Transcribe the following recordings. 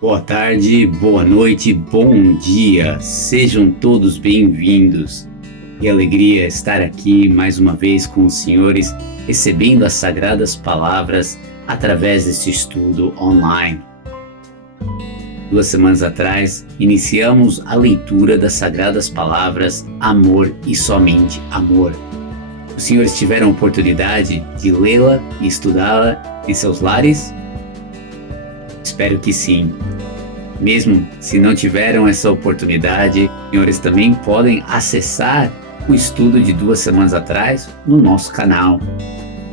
Boa tarde, boa noite, bom dia. Sejam todos bem-vindos. Que alegria estar aqui mais uma vez com os senhores, recebendo as sagradas palavras através deste estudo online. 2 semanas atrás, iniciamos a leitura das sagradas palavras Amor e Somente Amor. Os senhores tiveram a oportunidade de lê-la e estudá-la em seus lares? Espero que sim. Mesmo se não tiveram essa oportunidade, os senhores também podem acessar o estudo de 2 semanas atrás no nosso canal.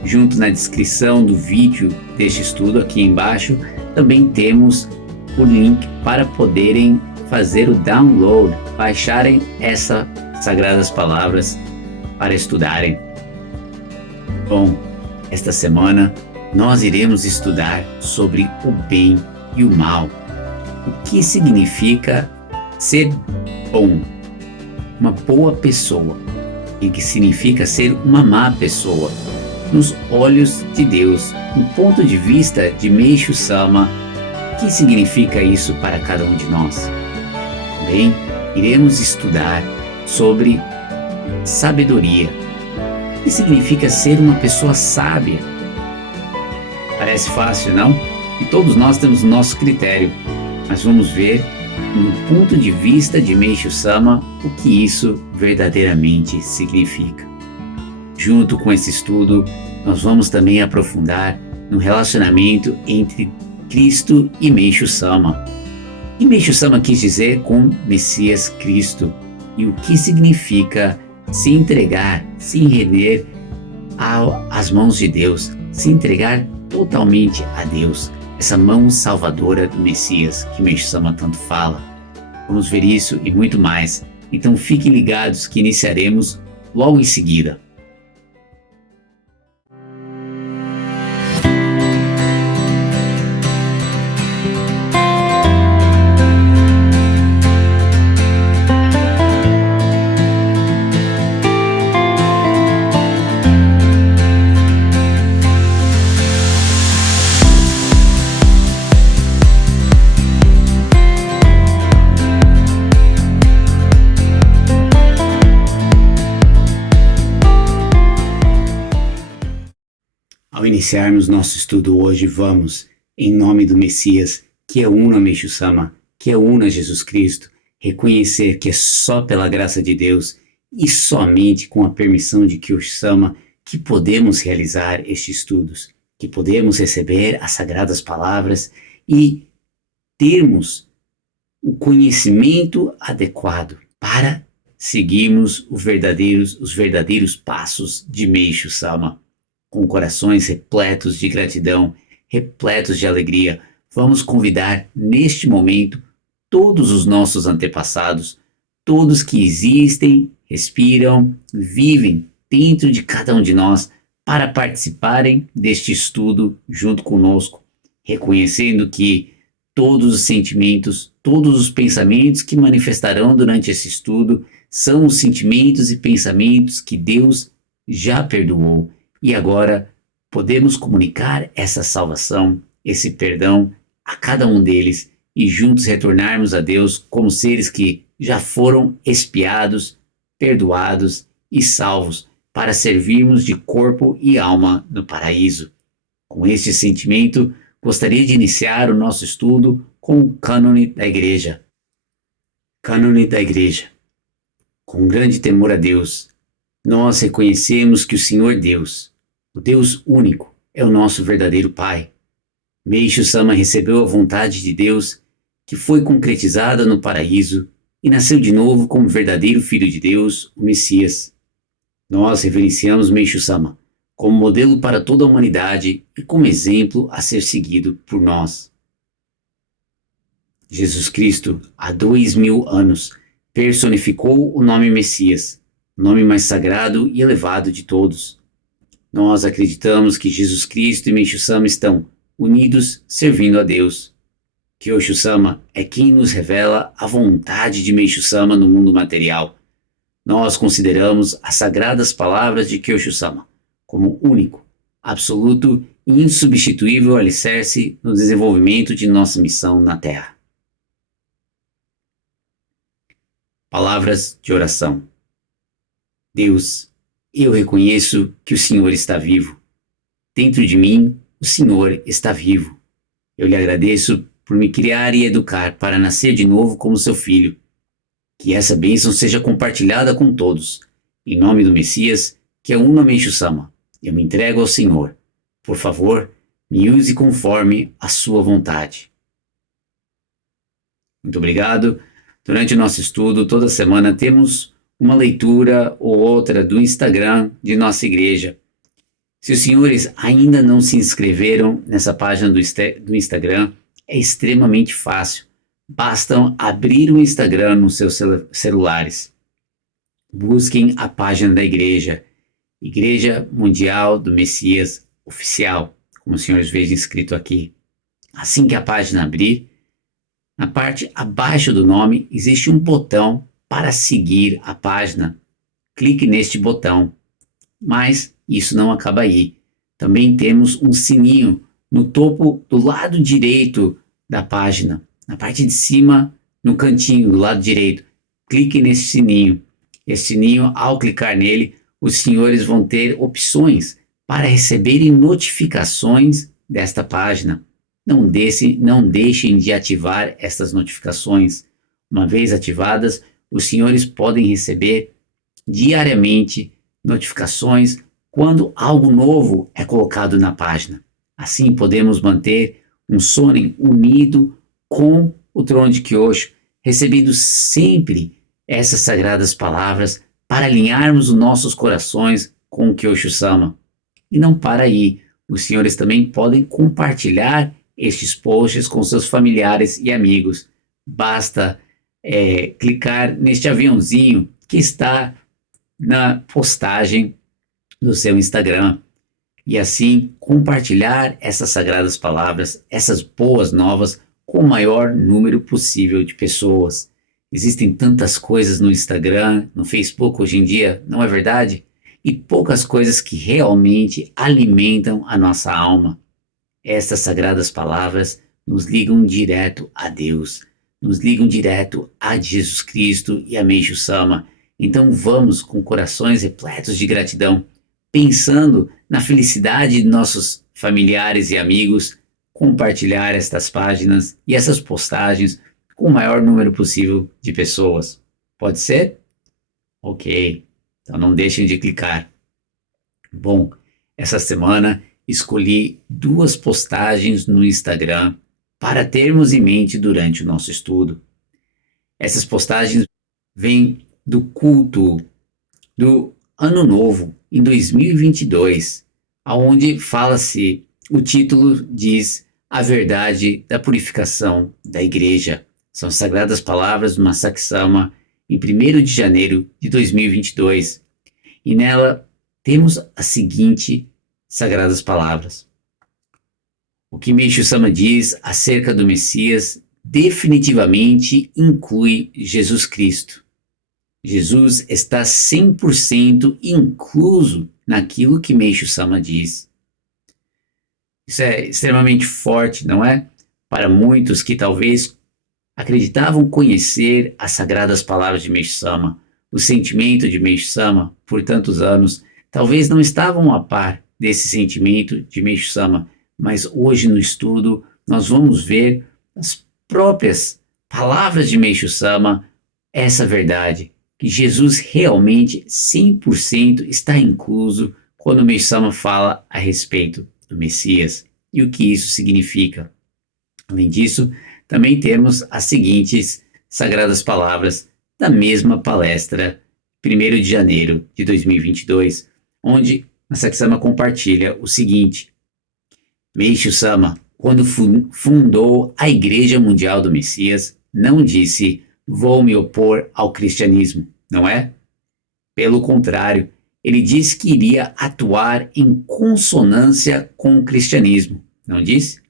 Junto na descrição do vídeo deste estudo, aqui embaixo, também temos o link para poderem fazer o download, baixarem essas sagradas palavras para estudarem. Bom, esta semana nós iremos estudar sobre o bem e o mal. O que significa ser bom? Uma boa pessoa. E o que significa ser uma má pessoa? Nos olhos de Deus, do ponto de vista de Meishu Sama, o que significa isso para cada um de nós? Também iremos estudar sobre sabedoria. O que significa ser uma pessoa sábia? Parece fácil, não? E todos nós temos o nosso critério, mas vamos ver, no ponto de vista de Meishu Sama, o que isso verdadeiramente significa. Junto com esse estudo, nós vamos também aprofundar no relacionamento entre Cristo e Meishu Sama. E Meishu Sama quis dizer com Messias Cristo, e o que significa se entregar, se render às mãos de Deus, se entregar totalmente a Deus, essa mão salvadora do Messias que Meishu Sama tanto fala. Vamos ver isso e muito mais. Então fiquem ligados que iniciaremos logo em seguida. Ao iniciarmos nosso estudo hoje, vamos, em nome do Messias, que é uno a Meishu Sama, que é uno a Jesus Cristo, reconhecer que é só pela graça de Deus e somente com a permissão de Kyoshi Sama que podemos realizar estes estudos, que podemos receber as sagradas palavras e termos o conhecimento adequado para seguirmos os verdadeiros passos de Meishu Sama. Com corações repletos de gratidão, repletos de alegria, vamos convidar neste momento todos os nossos antepassados, todos que existem, respiram, vivem dentro de cada um de nós, para participarem deste estudo junto conosco, reconhecendo que todos os sentimentos, todos os pensamentos que manifestarão durante esse estudo são os sentimentos e pensamentos que Deus já perdoou. E agora podemos comunicar essa salvação, esse perdão a cada um deles e juntos retornarmos a Deus como seres que já foram expiados, perdoados e salvos para servirmos de corpo e alma no paraíso. Com este sentimento, gostaria de iniciar o nosso estudo com o cânone da Igreja. Cânone da Igreja. Com grande temor a Deus, nós reconhecemos que o Senhor Deus, o Deus único, é o nosso verdadeiro Pai. Meishu Sama recebeu a vontade de Deus, que foi concretizada no paraíso, e nasceu de novo como verdadeiro Filho de Deus, o Messias. Nós reverenciamos Meishu Sama como modelo para toda a humanidade e como exemplo a ser seguido por nós. Jesus Cristo, há 2000 anos, personificou o nome Messias, o nome mais sagrado e elevado de todos. Nós acreditamos que Jesus Cristo e Meishu Sama estão unidos servindo a Deus. Kyoshi Sama é quem nos revela a vontade de Meishu Sama no mundo material. Nós consideramos as sagradas palavras de Kyoshi Sama como único, absoluto e insubstituível alicerce no desenvolvimento de nossa missão na Terra. Palavras de oração. Deus, eu reconheço que o Senhor está vivo. Dentro de mim, o Senhor está vivo. Eu lhe agradeço por me criar e educar para nascer de novo como seu filho. Que essa bênção seja compartilhada com todos. Em nome do Messias, que é Uno Meishu Sama, eu me entrego ao Senhor. Por favor, me use conforme a sua vontade. Muito obrigado. Durante o nosso estudo, toda semana temos uma leitura ou outra do Instagram de nossa igreja. Se os senhores ainda não se inscreveram nessa página do Instagram, é extremamente fácil. Basta abrir o Instagram nos seus celulares. Busquem a página da igreja, Igreja Mundial do Messias Oficial, como os senhores vejam escrito aqui. Assim que a página abrir, na parte abaixo do nome existe um botão para seguir a página. Clique neste botão. Mas isso não acaba aí. Também temos um sininho no topo do lado direito da página. Na parte de cima, no cantinho do lado direito. Clique nesse sininho. Esse sininho, ao clicar nele, os senhores vão ter opções para receberem notificações desta página. Não deixem de ativar estas notificações. Uma vez ativadas, os senhores podem receber diariamente notificações quando algo novo é colocado na página. Assim podemos manter um Sonen unido com o trono de Kyosho, recebendo sempre essas sagradas palavras para alinharmos os nossos corações com o Kyosho-sama. E não para aí, os senhores também podem compartilhar estes posts com seus familiares e amigos. Basta clicar neste aviãozinho que está na postagem do seu Instagram e assim compartilhar essas sagradas palavras, essas boas novas com o maior número possível de pessoas. Existem tantas coisas no Instagram, no Facebook hoje em dia, não é verdade? E poucas coisas que realmente alimentam a nossa alma. Estas sagradas palavras nos ligam direto a Deus, nos ligam direto a Jesus Cristo e a Meishu Sama. Então vamos com corações repletos de gratidão, pensando na felicidade de nossos familiares e amigos, compartilhar estas páginas e essas postagens com o maior número possível de pessoas. Pode ser? Ok, então não deixem de clicar. Bom, essa semana escolhi 2 postagens no Instagram para termos em mente durante o nosso estudo. Essas postagens vêm do culto do Ano Novo em 2022, onde fala-se, o título diz a verdade da purificação da igreja. São sagradas palavras do Masaki Sama em 1º de janeiro de 2022. E nela temos a seguinte sagradas palavras. O que Meishu Sama diz acerca do Messias definitivamente inclui Jesus Cristo. Jesus está 100% incluso naquilo que Meishu Sama diz. Isso é extremamente forte, não é? Para muitos que talvez acreditavam conhecer as sagradas palavras de Meishu Sama, o sentimento de Meishu Sama por tantos anos, talvez não estavam a par desse sentimento de Meishu Sama, mas hoje no estudo nós vamos ver as próprias palavras de Meishu Sama, essa verdade, que Jesus realmente 100% está incluso quando Meishu Sama fala a respeito do Messias e o que isso significa. Além disso, também temos as seguintes sagradas palavras da mesma palestra, 1º de janeiro de 2022, onde Masaki Sama compartilha o seguinte: Meishu Sama, quando fundou a Igreja Mundial do Messias, não disse, vou me opor ao cristianismo, não é? Pelo contrário, ele disse que iria atuar em consonância com o cristianismo, não disse?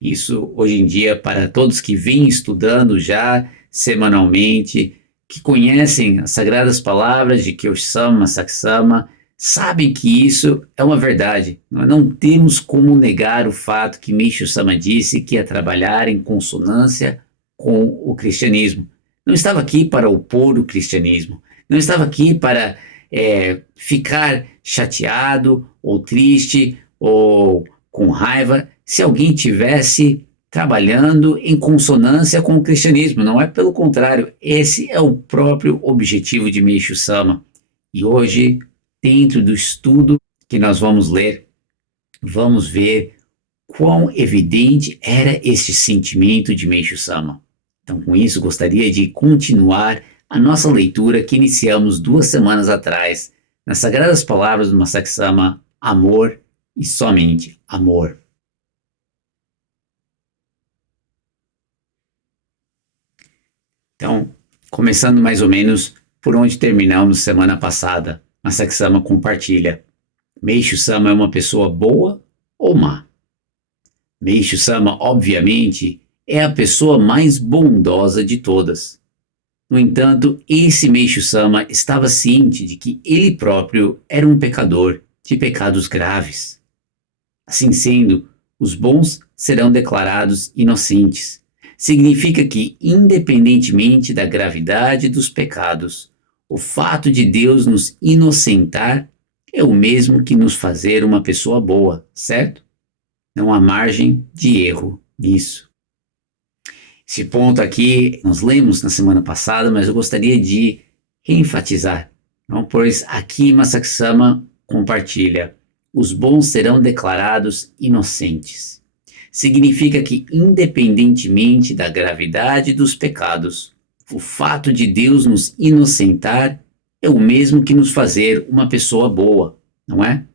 Isso, hoje em dia, para todos que vêm estudando já semanalmente, que conhecem as sagradas palavras de Kyosho-sama, Masaki Sama, sabem que isso é uma verdade. Nós não temos como negar o fato que Meishu Sama disse que ia trabalhar em consonância com o cristianismo. não estava aqui para opor o cristianismo, não estava aqui para ficar chateado ou triste ou com raiva se alguém tivesse trabalhando em consonância com o cristianismo. Não é pelo contrário, esse é o próprio objetivo de Meishu Sama. E hoje, dentro do estudo que nós vamos ler, vamos ver quão evidente era este sentimento de Meishu Sama. Então, com isso, gostaria de continuar a nossa leitura que iniciamos 2 semanas atrás, nas Sagradas Palavras do Masaki Sama, Amor e somente Amor. Então, começando mais ou menos por onde terminamos semana passada, Masaki Sama compartilha: Meishu Sama é uma pessoa boa ou má? Meishu Sama, obviamente, é a pessoa mais bondosa de todas. No entanto, esse Meishu Sama estava ciente de que ele próprio era um pecador de pecados graves. Assim sendo, os bons serão declarados inocentes. Significa que, independentemente da gravidade dos pecados, o fato de Deus nos inocentar é o mesmo que nos fazer uma pessoa boa, certo? Não há margem de erro nisso. Esse ponto aqui nós lemos na semana passada, mas eu gostaria de reenfatizar, não? Pois aqui Masaki Sama compartilha: os bons serão declarados inocentes. Significa que, independentemente da gravidade dos pecados, o fato de Deus nos inocentar é o mesmo que nos fazer uma pessoa boa, não é?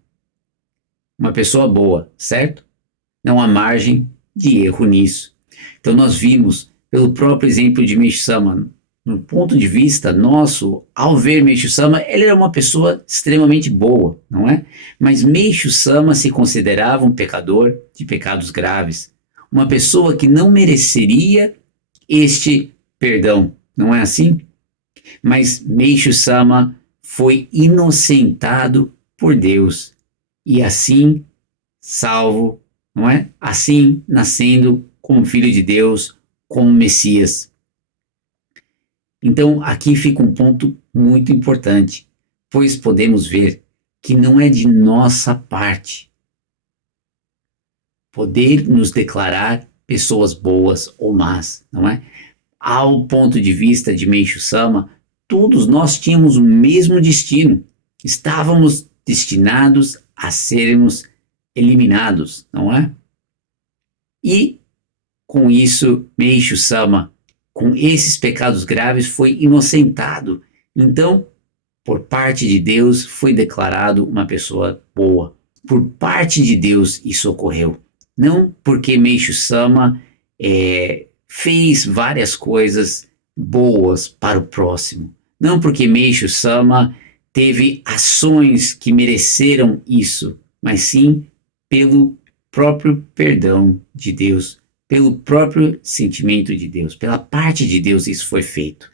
Uma pessoa boa, certo? Não há margem de erro nisso. Então nós vimos, pelo próprio exemplo de Meishu Sama, no ponto de vista nosso, ao ver Meishu Sama, ele era uma pessoa extremamente boa, não é? Mas Meishu Sama se considerava um pecador de pecados graves, uma pessoa que não mereceria este perdão, não é assim? Mas Meishu Sama foi inocentado por Deus e assim salvo, não é? Assim nascendo como filho de Deus, como Messias. Então, aqui fica um ponto muito importante, pois podemos ver que não é de nossa parte poder nos declarar pessoas boas ou más, não é? Ao ponto de vista de Meishu Sama, todos nós tínhamos o mesmo destino. Estávamos destinados a sermos eliminados, não é? E, com isso, Meishu Sama, com esses pecados graves, foi inocentado. Então, por parte de Deus, foi declarado uma pessoa boa. Por parte de Deus, isso ocorreu. Não porque Meishu Sama fez várias coisas boas para o próximo. Não porque Meishu Sama teve ações que mereceram isso, mas sim pelo próprio perdão de Deus, pelo próprio sentimento de Deus, pela parte de Deus isso foi feito.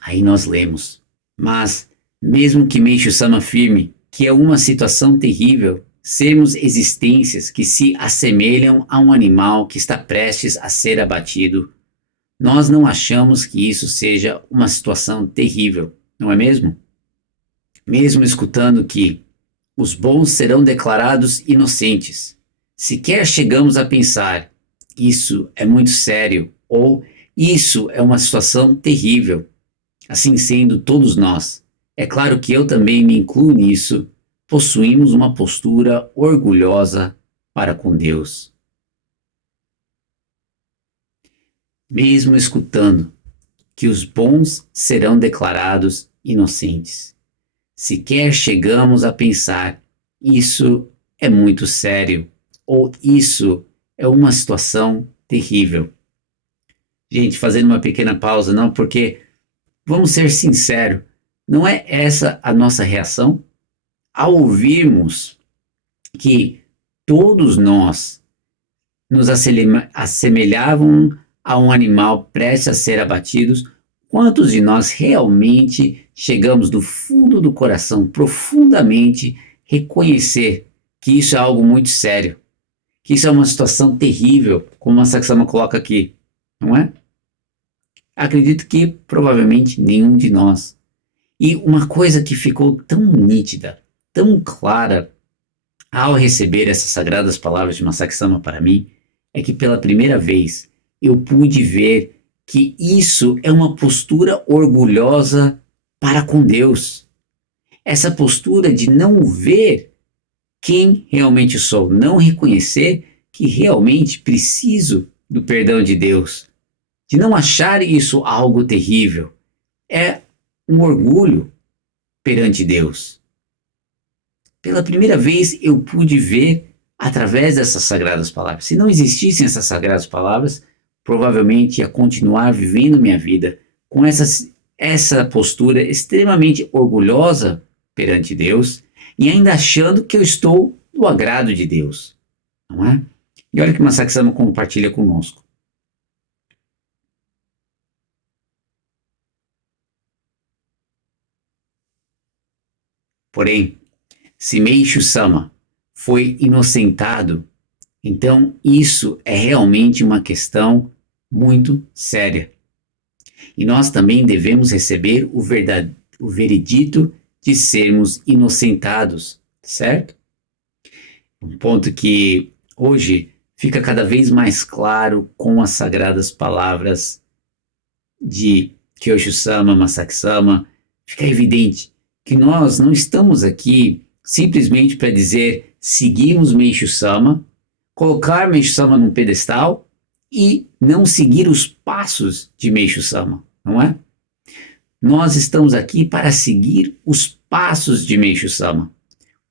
Aí nós lemos: mas mesmo que Meishu Sama afirme que é uma situação terrível sermos existências que se assemelham a um animal que está prestes a ser abatido, nós não achamos que isso seja uma situação terrível, não é mesmo? Mesmo escutando que os bons serão declarados inocentes, sequer chegamos a pensar: isso é muito sério, ou isso é uma situação terrível. Assim sendo, todos nós, é claro que eu também me incluo nisso, possuímos uma postura orgulhosa para com Deus. Mesmo escutando que os bons serão declarados inocentes, sequer chegamos a pensar: isso é muito sério, ou isso é uma situação terrível. Gente, fazendo uma pequena pausa, não, porque, vamos ser sinceros, não é essa a nossa reação? Ao ouvirmos que todos nós nos assemelhavam a um animal prestes a ser abatidos, quantos de nós realmente chegamos do fundo do coração, profundamente, reconhecer que isso é algo muito sério, que isso é uma situação terrível, como a Masaki Sama coloca aqui, não é? Acredito que provavelmente nenhum de nós. E uma coisa que ficou tão nítida, tão clara ao receber essas sagradas palavras de Masaki Sama para mim, é que pela primeira vez eu pude ver que isso é uma postura orgulhosa para com Deus. Essa postura de não ver quem realmente sou, não reconhecer que realmente preciso do perdão de Deus, de não achar isso algo terrível. É um orgulho perante Deus. Pela primeira vez eu pude ver através dessas sagradas palavras. Se não existissem essas sagradas palavras, provavelmente ia continuar vivendo minha vida com essa postura extremamente orgulhosa perante Deus e ainda achando que eu estou do agrado de Deus, não é? E olha o que Masaki Sama compartilha conosco. Porém, se Meishu Sama foi inocentado, então isso é realmente uma questão muito séria. E nós também devemos receber o veredito de sermos inocentados, certo? Um ponto que hoje fica cada vez mais claro com as sagradas palavras de Kyosho-sama, Masaki-sama, fica evidente que nós não estamos aqui simplesmente para dizer seguimos Meishu-sama, colocar Meishu-sama num pedestal e não seguir os passos de Meishu-sama, não é? Nós estamos aqui para seguir os passos de Meishu-sama.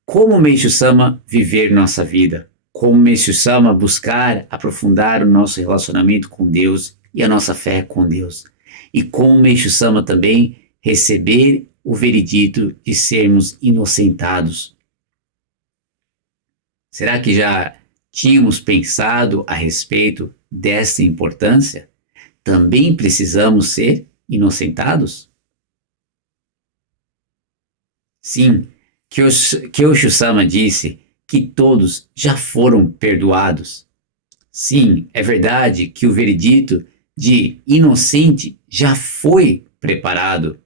Como Meishu-sama viver nossa vida? Como Meishu-sama buscar aprofundar o nosso relacionamento com Deus e a nossa fé com Deus? E como Meishu-sama também receber o veredito de sermos inocentados. Será que já tínhamos pensado a respeito dessa importância? Também precisamos ser inocentados? Sim, Kyosho-sama disse que todos já foram perdoados. Sim, é verdade que o veredito de inocente já foi preparado,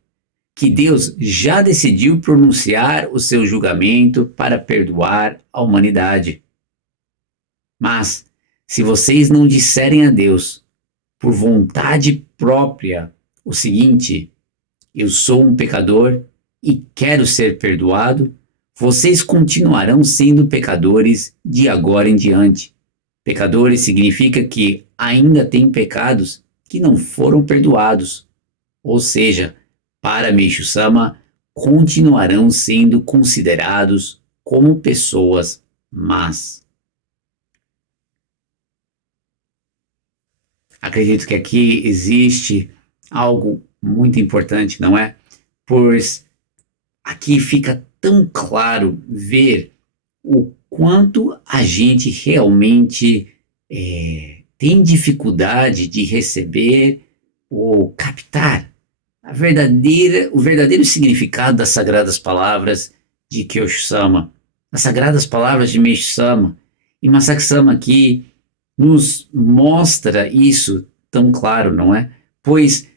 que Deus já decidiu pronunciar o seu julgamento para perdoar a humanidade. Mas, se vocês não disserem a Deus, por vontade própria, o seguinte: eu sou um pecador e quero ser perdoado, vocês continuarão sendo pecadores de agora em diante. Pecadores significa que ainda têm pecados que não foram perdoados. Ou seja, para Meishu-sama, continuarão sendo considerados como pessoas más. Acredito que aqui existe algo muito importante, não é? Pois aqui fica tão claro ver o quanto a gente realmente tem dificuldade de receber ou captar o verdadeiro significado das sagradas palavras de Kyosho-sama, as sagradas palavras de Meishu-sama. E Masaki-sama aqui nos mostra isso tão claro, não é? Pois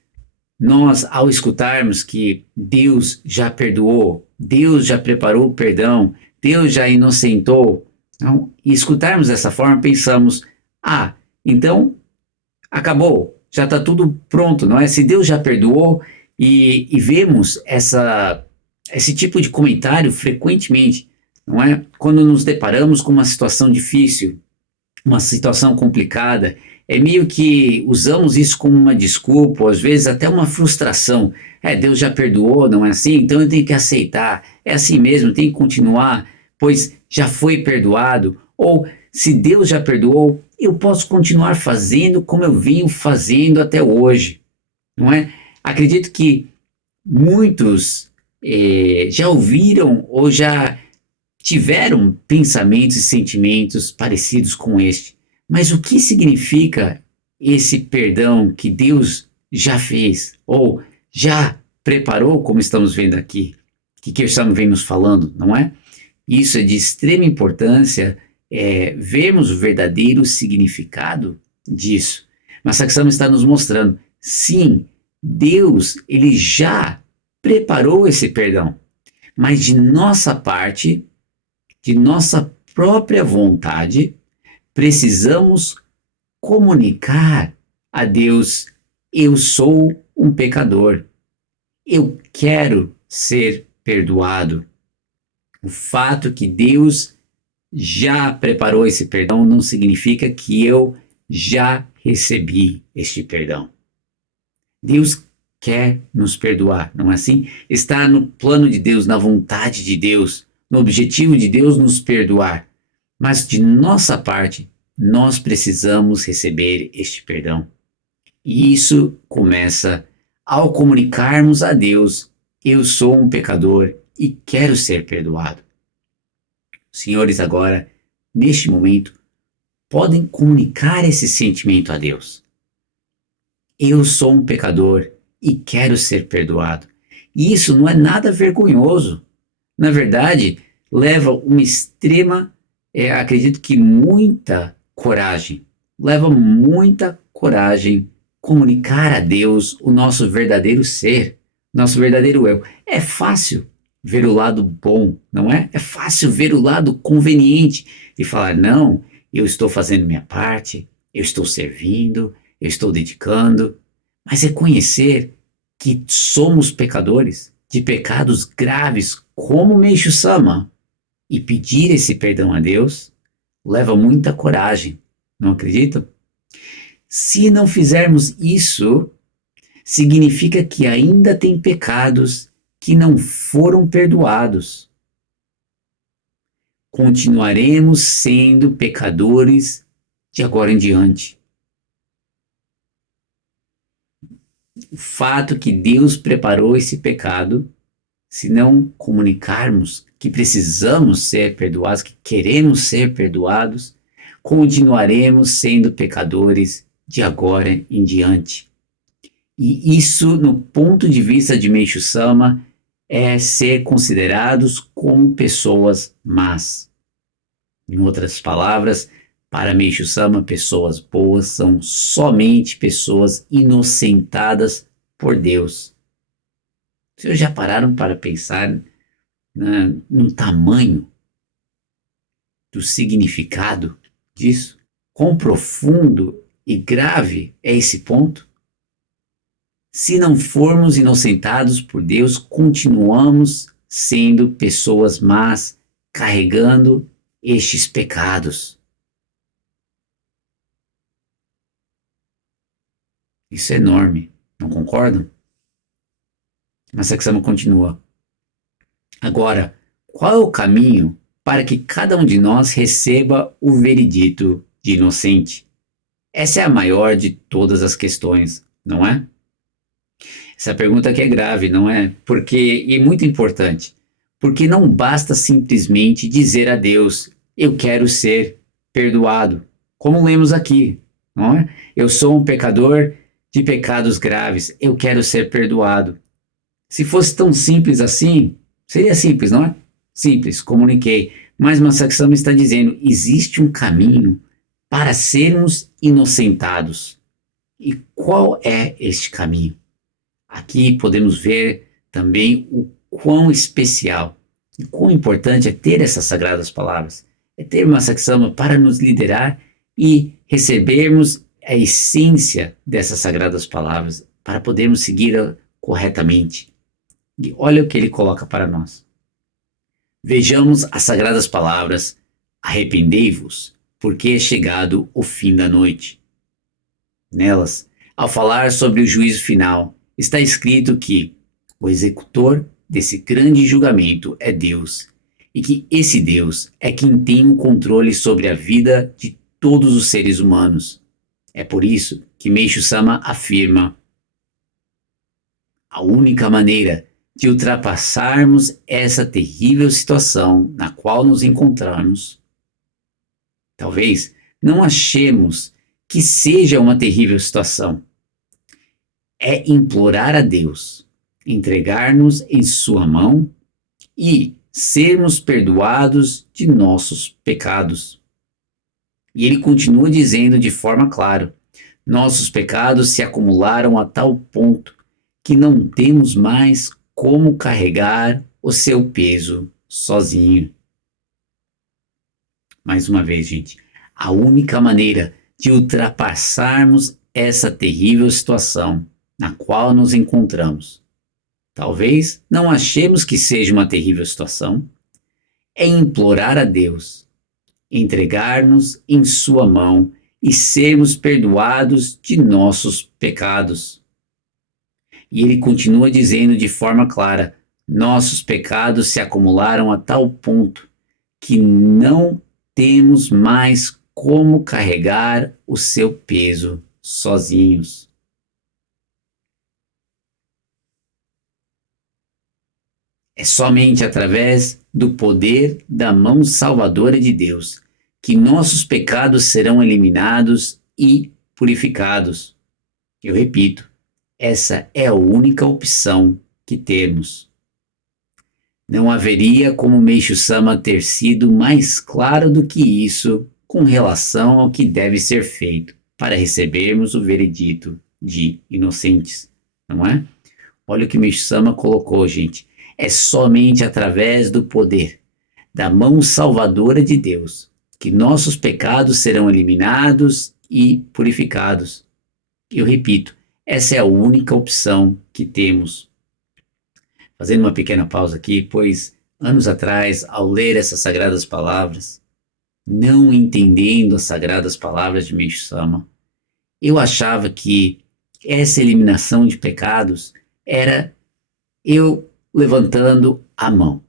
nós, ao escutarmos que Deus já perdoou, Deus já preparou o perdão, Deus já inocentou, não? E escutarmos dessa forma, pensamos, então acabou, já está tudo pronto, não é? Se Deus já perdoou e vemos esse tipo de comentário frequentemente, não é? Quando nos deparamos com uma situação difícil, uma situação complicada, é meio que usamos isso como uma desculpa, ou às vezes até uma frustração. Deus já perdoou, não é assim? Então eu tenho que aceitar. É assim mesmo, tenho que continuar, pois já foi perdoado. Ou se Deus já perdoou, eu posso continuar fazendo como eu venho fazendo até hoje, não é? Acredito que muitos já ouviram ou já tiveram pensamentos e sentimentos parecidos com este. Mas o que significa esse perdão que Deus já fez ou já preparou, como estamos vendo aqui, que Kyosho-sama vem nos falando, não é? Isso é de extrema importância, vermos o verdadeiro significado disso. Masaki-sama está nos mostrando Sim, Deus, ele já preparou esse perdão, mas de nossa parte, de nossa própria vontade, precisamos comunicar a Deus: eu sou um pecador, eu quero ser perdoado. O fato que Deus já preparou esse perdão não significa que eu já recebi este perdão. Deus quer nos perdoar, não é assim? Está no plano de Deus, na vontade de Deus, no objetivo de Deus nos perdoar. Mas de nossa parte, nós precisamos receber este perdão. E isso começa ao comunicarmos a Deus: eu sou um pecador e quero ser perdoado. Os senhores agora, neste momento, podem comunicar esse sentimento a Deus. Eu sou um pecador e quero ser perdoado. E isso não é nada vergonhoso. Na verdade, leva uma extrema, acredito que muita coragem. Leva muita coragem comunicar a Deus o nosso verdadeiro ser, nosso verdadeiro eu. É fácil ver o lado bom, não é? É fácil ver o lado conveniente e falar: não, eu estou fazendo minha parte, eu estou servindo, eu estou dedicando, mas reconhecer que somos pecadores, de pecados graves, como Meishu Sama, e pedir esse perdão a Deus, leva muita coragem, não acredita? Se não fizermos isso, significa que ainda tem pecados que não foram perdoados. Continuaremos sendo pecadores de agora em diante. O fato que Deus preparou esse pecado, se não comunicarmos que precisamos ser perdoados, que queremos ser perdoados, continuaremos sendo pecadores de agora em diante. E isso, no ponto de vista de Meishu Sama, é ser considerados como pessoas más. Em outras palavras, para Meishu Sama, pessoas boas são somente pessoas inocentadas por Deus. Vocês já pararam para pensar no tamanho do significado disso? Quão profundo e grave é esse ponto? Se não formos inocentados por Deus, continuamos sendo pessoas más, carregando estes pecados. Isso é enorme, não concordam? Mas Saksama continua. Agora, qual é o caminho para que cada um de nós receba o veredito de inocente? Essa é a maior de todas as questões, não é? Essa pergunta aqui é grave, não é? E é muito importante. Porque não basta simplesmente dizer a Deus: eu quero ser perdoado. Como lemos aqui, não é? Eu sou um pecador de pecados graves, eu quero ser perdoado. Se fosse tão simples assim, seria simples, não é? Simples, comuniquei. Mas Saksama está dizendo: existe um caminho para sermos inocentados. E qual é este caminho? Aqui podemos ver também o quão especial e quão importante é ter essas sagradas palavras. É ter uma Saksama para nos liderar e recebermos a essência dessas sagradas palavras para podermos segui-la corretamente. E olha o que ele coloca para nós. Vejamos as sagradas palavras: arrependei-vos, porque é chegado o fim da noite. Nelas, ao falar sobre o juízo final, está escrito que o executor desse grande julgamento é Deus, e que esse Deus é quem tem o controle sobre a vida de todos os seres humanos. É por isso que Meishu Sama afirma: a única maneira de ultrapassarmos essa terrível situação na qual nos encontramos, talvez não achemos que seja uma terrível situação, é implorar a Deus, entregar-nos em sua mão e sermos perdoados de nossos pecados. E ele continua dizendo de forma clara: Nossos pecados se acumularam a tal ponto que não temos mais como carregar o seu peso sozinho. Mais uma vez, gente, a única maneira de ultrapassarmos essa terrível situação na qual nos encontramos, talvez não achemos que seja uma terrível situação, é implorar a Deus, entregar-nos em Sua mão e sermos perdoados de nossos pecados. E ele continua dizendo de forma clara: nossos pecados se acumularam a tal ponto que não temos mais como carregar o seu peso sozinhos. É somente através do poder da mão salvadora de Deus que nossos pecados serão eliminados e purificados. Eu repito, essa é a única opção que temos. Não haveria como Meishu Sama ter sido mais claro do que isso com relação ao que deve ser feito para recebermos o veredito de inocentes, não é? Olha o que Meishu Sama colocou, gente. É somente através do poder da mão salvadora de Deus que nossos pecados serão eliminados e purificados. Eu repito, essa é a única opção que temos. Fazendo uma pequena pausa aqui, pois anos atrás, ao ler essas sagradas palavras, não entendendo as sagradas palavras de Meishu Sama, eu achava que essa eliminação de pecados era eu levantando a mão.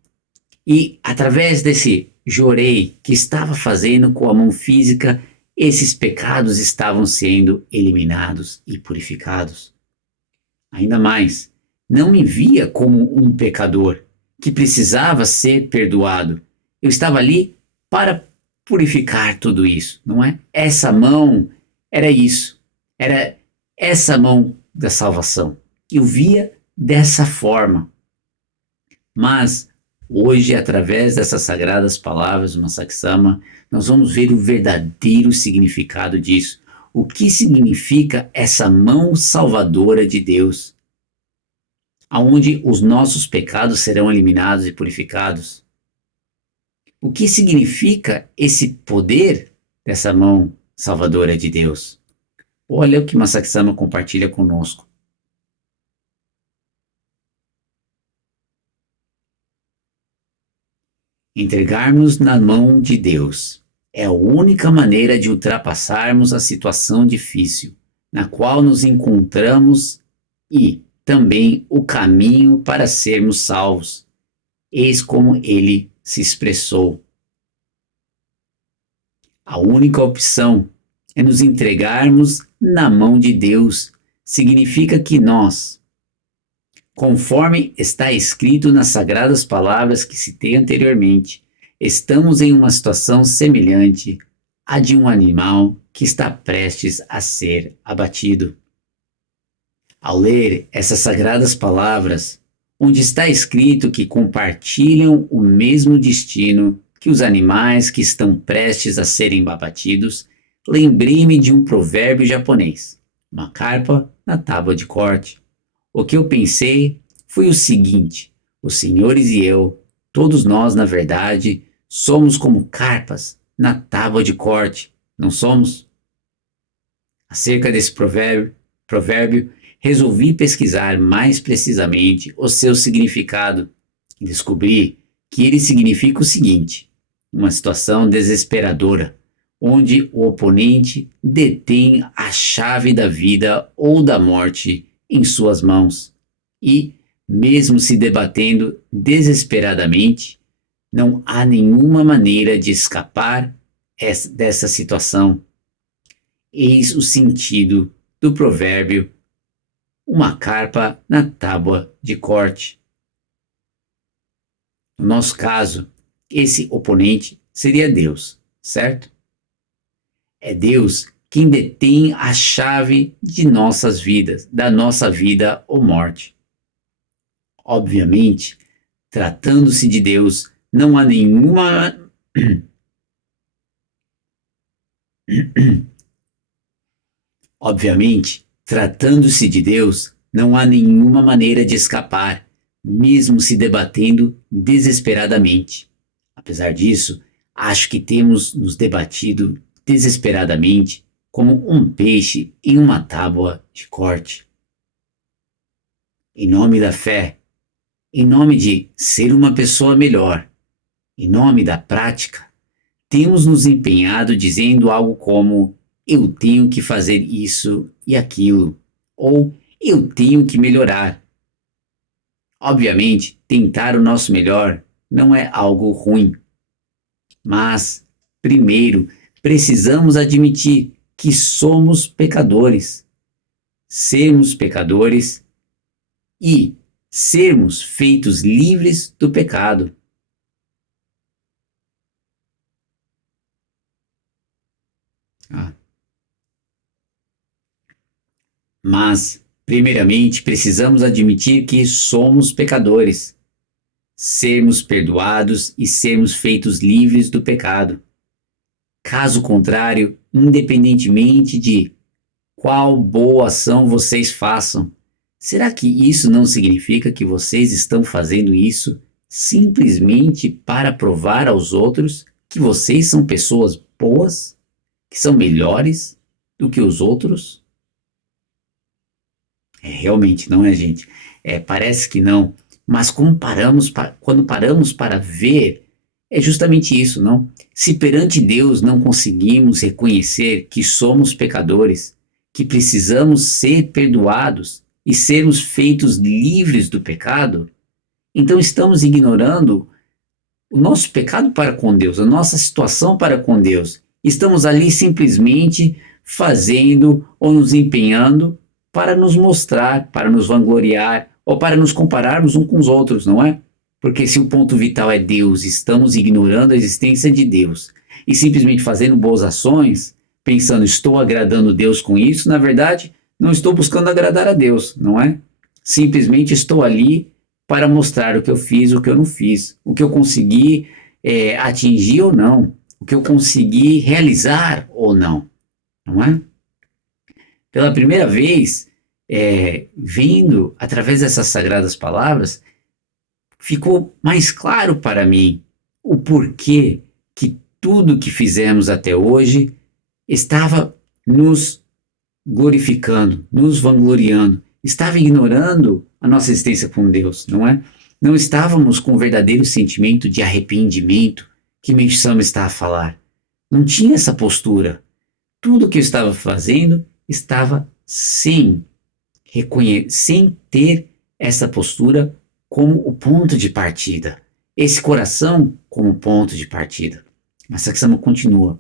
E através desse jorei que estava fazendo com a mão física, esses pecados estavam sendo eliminados e purificados. Ainda mais, não me via como um pecador que precisava ser perdoado. Eu estava ali para purificar tudo isso, não é? Essa mão era isso, era essa mão da salvação. Eu via dessa forma. Mas hoje, através dessas sagradas palavras do Masaki Sama, nós vamos ver o verdadeiro significado disso. O que significa essa mão salvadora de Deus, aonde os nossos pecados serão eliminados e purificados? O que significa esse poder dessa mão salvadora de Deus? Olha o que Masaki Sama compartilha conosco. Entregarmos na mão de Deus é a única maneira de ultrapassarmos a situação difícil na qual nos encontramos e também o caminho para sermos salvos. Eis como ele se expressou. A única opção é nos entregarmos na mão de Deus. Significa que nós, conforme está escrito nas sagradas palavras que citei anteriormente, estamos em uma situação semelhante à de um animal que está prestes a ser abatido. Ao ler essas sagradas palavras, onde está escrito que compartilham o mesmo destino que os animais que estão prestes a serem abatidos, lembrei-me de um provérbio japonês: uma carpa na tábua de corte. O que eu pensei foi o seguinte: os senhores e eu, todos nós, na verdade, somos como carpas na tábua de corte, não somos? Acerca desse provérbio, resolvi pesquisar mais precisamente o seu significado e descobri que ele significa o seguinte: uma situação desesperadora, onde o oponente detém a chave da vida ou da morte em suas mãos e, mesmo se debatendo desesperadamente, não há nenhuma maneira de escapar dessa situação. Eis o sentido do provérbio: uma carpa na tábua de corte. No nosso caso, esse oponente seria Deus, certo? É Deus quem detém a chave de nossas vidas, da nossa vida ou morte. Obviamente, tratando-se de Deus, não há nenhuma Obviamente, tratando-se de Deus, não há nenhuma maneira de escapar, mesmo se debatendo desesperadamente. Apesar disso, acho que temos nos debatido desesperadamente como um peixe em uma tábua de corte. Em nome da fé, em nome de ser uma pessoa melhor, em nome da prática, temos nos empenhado dizendo algo como: eu tenho que fazer isso e aquilo, ou eu tenho que melhorar. Obviamente, tentar o nosso melhor não é algo ruim, mas, primeiro, precisamos admitir que somos pecadores. Sermos pecadores e sermos feitos livres do pecado. Ah. Mas, primeiramente, precisamos admitir que somos pecadores, sermos perdoados e sermos feitos livres do pecado. Caso contrário, independentemente de qual boa ação vocês façam, será que isso não significa que vocês estão fazendo isso simplesmente para provar aos outros que vocês são pessoas boas, que são melhores do que os outros? Realmente não é, gente. Parece que não, mas quando paramos para ver, é justamente isso, não? Se perante Deus não conseguimos reconhecer que somos pecadores, que precisamos ser perdoados e sermos feitos livres do pecado, então estamos ignorando o nosso pecado para com Deus, a nossa situação para com Deus. Estamos ali simplesmente fazendo ou nos empenhando para nos mostrar, para nos vangloriar ou para nos compararmos uns com os outros, não é? Porque se o ponto vital é Deus, estamos ignorando a existência de Deus e simplesmente fazendo boas ações, pensando estou agradando Deus com isso, na verdade, não estou buscando agradar a Deus, não é? Simplesmente estou ali para mostrar o que eu fiz, o que eu não fiz, o que eu consegui atingir ou não, o que eu consegui realizar ou não, não é? Pela primeira vez, vendo através dessas sagradas palavras, ficou mais claro para mim o porquê que tudo que fizemos até hoje estava nos glorificando, nos vangloriando, estava ignorando a nossa existência com Deus, não é? Não estávamos com o verdadeiro sentimento de arrependimento que Meisama está a falar. Não tinha essa postura. Tudo que eu estava fazendo estava sem ter essa postura como o ponto de partida, esse coração como ponto de partida. Mas Saksama continua.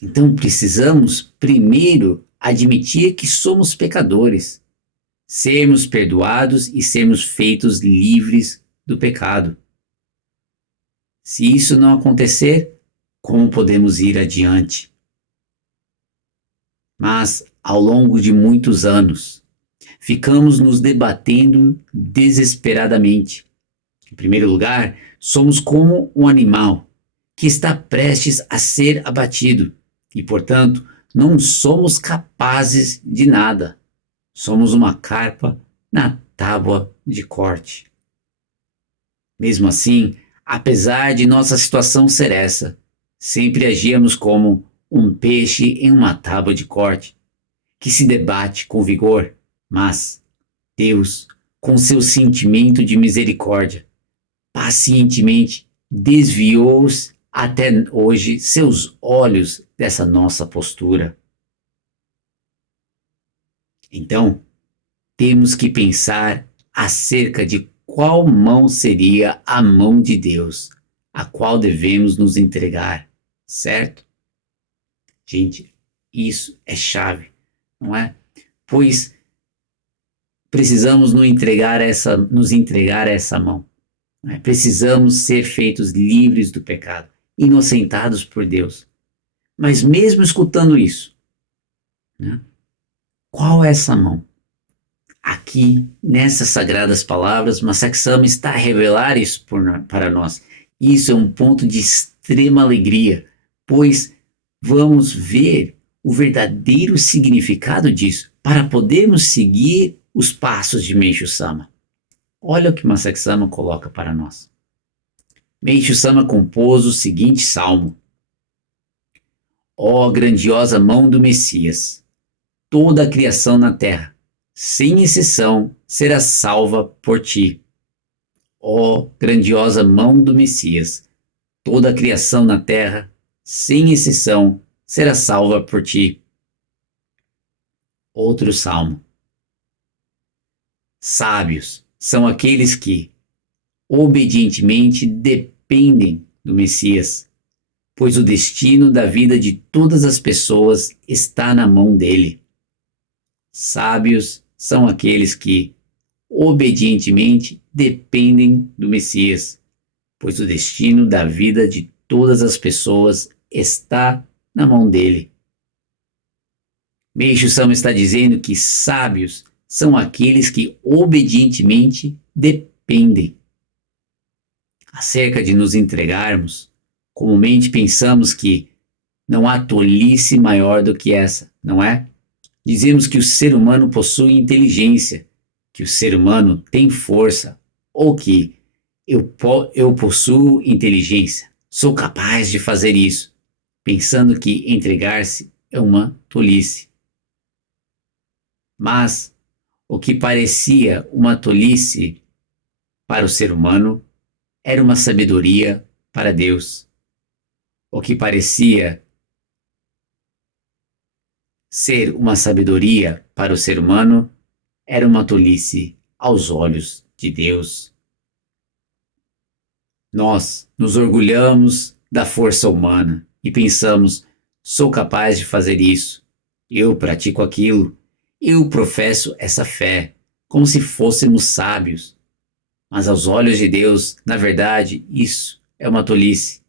Então precisamos primeiro admitir que somos pecadores, sermos perdoados e sermos feitos livres do pecado. Se isso não acontecer, como podemos ir adiante? Mas, ao longo de muitos anos, ficamos nos debatendo desesperadamente. Em primeiro lugar, somos como um animal que está prestes a ser abatido e, portanto, não somos capazes de nada. Somos uma carpa na tábua de corte. Mesmo assim, apesar de nossa situação ser essa, sempre agíamos como um peixe em uma tábua de corte, que se debate com vigor, mas Deus, com seu sentimento de misericórdia, pacientemente desviou até hoje seus olhos dessa nossa postura. Então, temos que pensar acerca de qual mão seria a mão de Deus, a qual devemos nos entregar, certo? Gente, isso é chave, não é? Pois precisamos nos entregar essa mão. Não é? Precisamos ser feitos livres do pecado, inocentados por Deus. Mas mesmo escutando isso, né, qual é essa mão? Aqui, nessas sagradas palavras, Masaksama está a revelar isso para nós. Isso é um ponto de extrema alegria, pois vamos ver o verdadeiro significado disso para podermos seguir os passos de Meishu Sama. Olha o que Masaki Sama coloca para nós. Meishu Sama compôs o seguinte salmo: Ó grandiosa mão do Messias, toda a criação na terra, sem exceção, será salva por ti. Ó grandiosa mão do Messias, toda a criação na terra, sem exceção, será salva por ti. Outro salmo. Sábios são aqueles que obedientemente dependem do Messias, pois o destino da vida de todas as pessoas está na mão dele. Sábios são aqueles que obedientemente dependem do Messias, pois o destino da vida de todas as pessoas está na mão dele. Meishu Sama está dizendo que sábios são aqueles que obedientemente dependem. Acerca de nos entregarmos, comumente pensamos que não há tolice maior do que essa, não é? Dizemos que o ser humano possui inteligência, que o ser humano tem força, ou que eu possuo inteligência, sou capaz de fazer isso, pensando que entregar-se é uma tolice. Mas o que parecia uma tolice para o ser humano era uma sabedoria para Deus. O que parecia ser uma sabedoria para o ser humano era uma tolice aos olhos de Deus. Nós nos orgulhamos da força humana e pensamos: sou capaz de fazer isso, eu pratico aquilo, eu professo essa fé, como se fôssemos sábios. Mas aos olhos de Deus, na verdade, isso é uma tolice.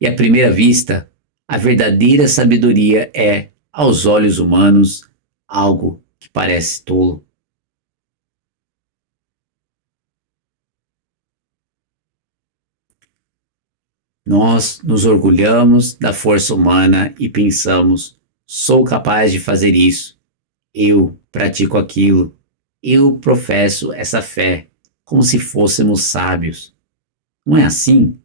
E à primeira vista, a verdadeira sabedoria é, aos olhos humanos, algo que parece tolo. Nós nos orgulhamos da força humana e pensamos: sou capaz de fazer isso, eu pratico aquilo, eu professo essa fé, como se fôssemos sábios. Não é assim?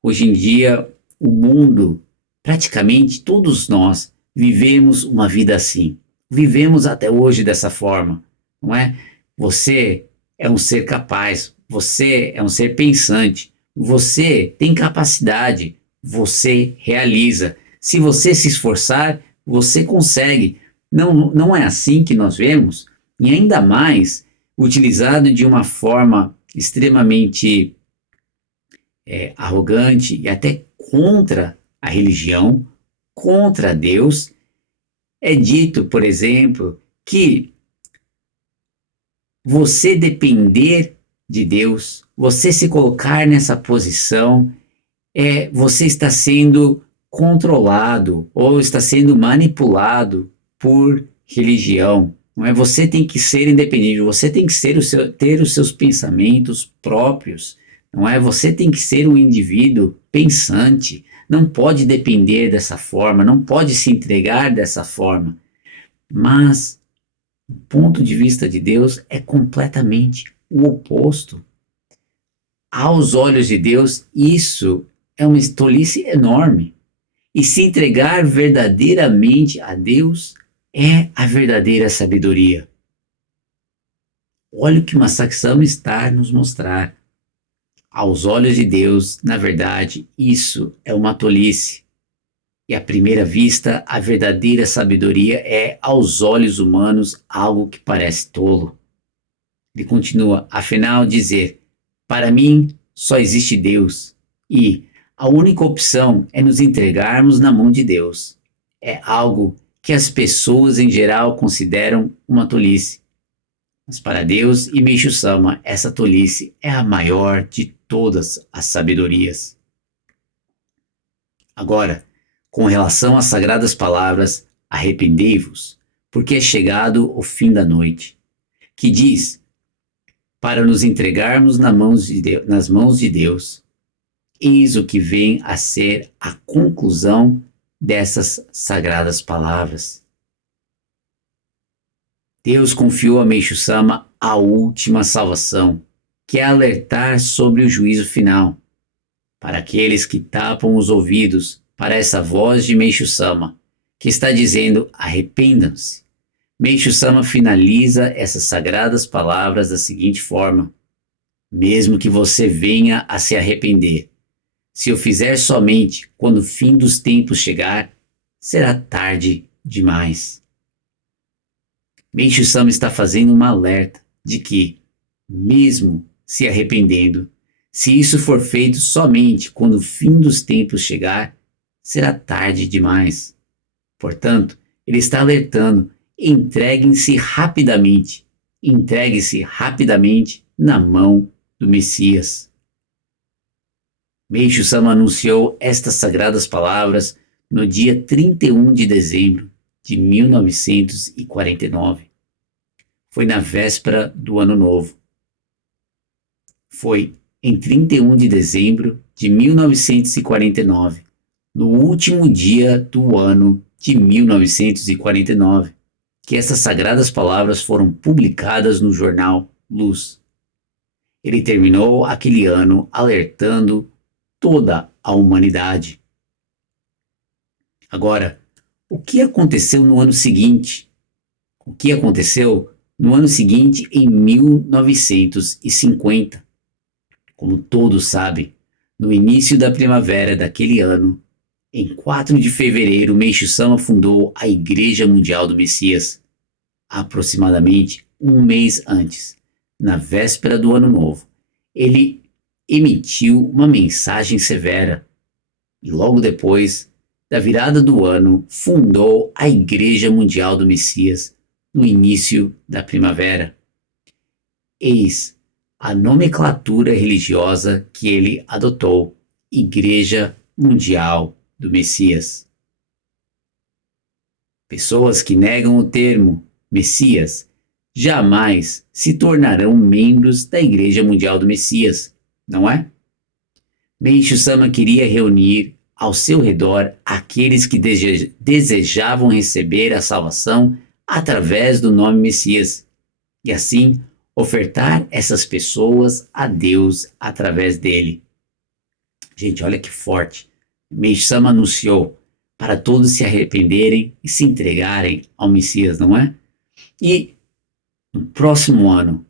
Hoje em dia, o mundo, praticamente todos nós, vivemos uma vida assim. Vivemos até hoje dessa forma, não é? Você é um ser capaz, você é um ser pensante, você tem capacidade, você realiza. Se você se esforçar, você consegue. Não é assim que nós vemos, e ainda mais utilizado de uma forma extremamente arrogante e até contra a religião, contra Deus. É dito, por exemplo, que você depender de Deus, você se colocar nessa posição, você está sendo controlado ou está sendo manipulado por religião. Não é? Você tem que ser independente, você tem que ter os seus pensamentos próprios, não é? Você tem que ser um indivíduo pensante, não pode depender dessa forma, não pode se entregar dessa forma. Mas, do ponto de vista de Deus, é completamente o oposto. Aos olhos de Deus, isso é uma tolice enorme. E se entregar verdadeiramente a Deus é a verdadeira sabedoria. Olha o que Masaki Sama está a nos mostrar. Aos olhos de Deus, na verdade, isso é uma tolice. E à primeira vista, a verdadeira sabedoria é, aos olhos humanos, algo que parece tolo. Ele continua, afinal, dizer: para mim, só existe Deus. E a única opção é nos entregarmos na mão de Deus. É algo que as pessoas em geral consideram uma tolice. Mas para Deus e Meishu Sama, essa tolice é a maior de todas as sabedorias. Agora, com relação às sagradas palavras, arrependei-vos, porque é chegado o fim da noite, que diz, para nos entregarmos nas mãos de Deus. eis o que vem a ser a conclusão dessas sagradas palavras. Deus confiou a Meishu Sama a última salvação, que é alertar sobre o juízo final. Para aqueles que tapam os ouvidos para essa voz de Meishu Sama, que está dizendo: arrependam-se. Meishu Sama finaliza essas sagradas palavras da seguinte forma: mesmo que você venha a se arrepender, se o fizer somente quando o fim dos tempos chegar, será tarde demais. Meishu Sama está fazendo um alerta de que, mesmo se arrependendo, se isso for feito somente quando o fim dos tempos chegar, será tarde demais. Portanto, ele está alertando: entregue-se rapidamente na mão do Messias. Meishu Sama anunciou estas sagradas palavras no dia 31 de dezembro de 1949. Foi na véspera do Ano Novo. Foi em 31 de dezembro de 1949, no último dia do ano de 1949, que essas sagradas palavras foram publicadas no jornal Luz. Ele terminou aquele ano alertando toda a humanidade. Agora, o que aconteceu no ano seguinte? O que aconteceu no ano seguinte, em 1950? Como todos sabem, no início da primavera daquele ano, em 4 de fevereiro, Meishu Sama fundou a Igreja Mundial do Messias. Aproximadamente um mês antes, na véspera do Ano Novo, ele emitiu uma mensagem severa e logo depois da virada do ano, fundou a Igreja Mundial do Messias no início da primavera. Eis a nomenclatura religiosa que ele adotou: Igreja Mundial do Messias. Pessoas que negam o termo Messias jamais se tornarão membros da Igreja Mundial do Messias, não é? Meishu Sama queria reunir ao seu redor aqueles que desejavam receber a salvação através do nome Messias, e assim ofertar essas pessoas a Deus através dele. Gente, olha que forte. Meishu Sama anunciou para todos se arrependerem e se entregarem ao Messias, não é? E no próximo ano,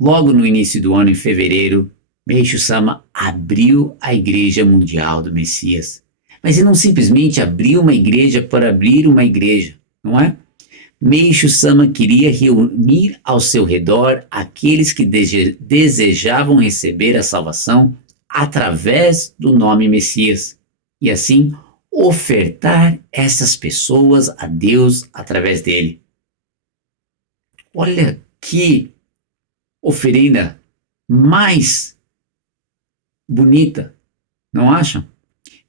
logo no início do ano, em fevereiro, Meishu Sama abriu a Igreja Mundial do Messias. Mas ele não simplesmente abriu uma igreja para abrir uma igreja, não é? Meishu Sama queria reunir ao seu redor aqueles que desejavam receber a salvação através do nome Messias, e assim ofertar essas pessoas a Deus através dele. Olha que oferenda mais bonita, não acham?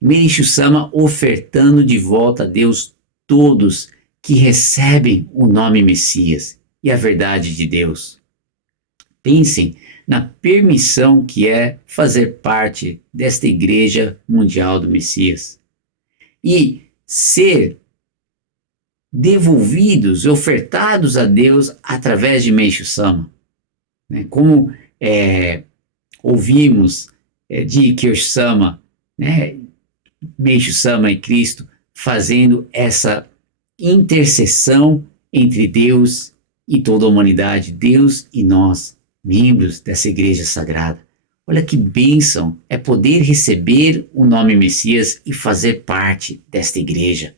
Meishu Sama ofertando de volta a Deus todos que recebem o nome Messias e a verdade de Deus. Pensem na permissão que é fazer parte desta Igreja Mundial do Messias e ser devolvidos, ofertados a Deus através de Meishu Sama. Como ouvimos de Kirsch Sama, Meishu Sama e Cristo fazendo essa intercessão entre Deus e toda a humanidade, Deus e nós, membros dessa igreja sagrada. Olha que bênção é poder receber o nome Messias e fazer parte desta igreja.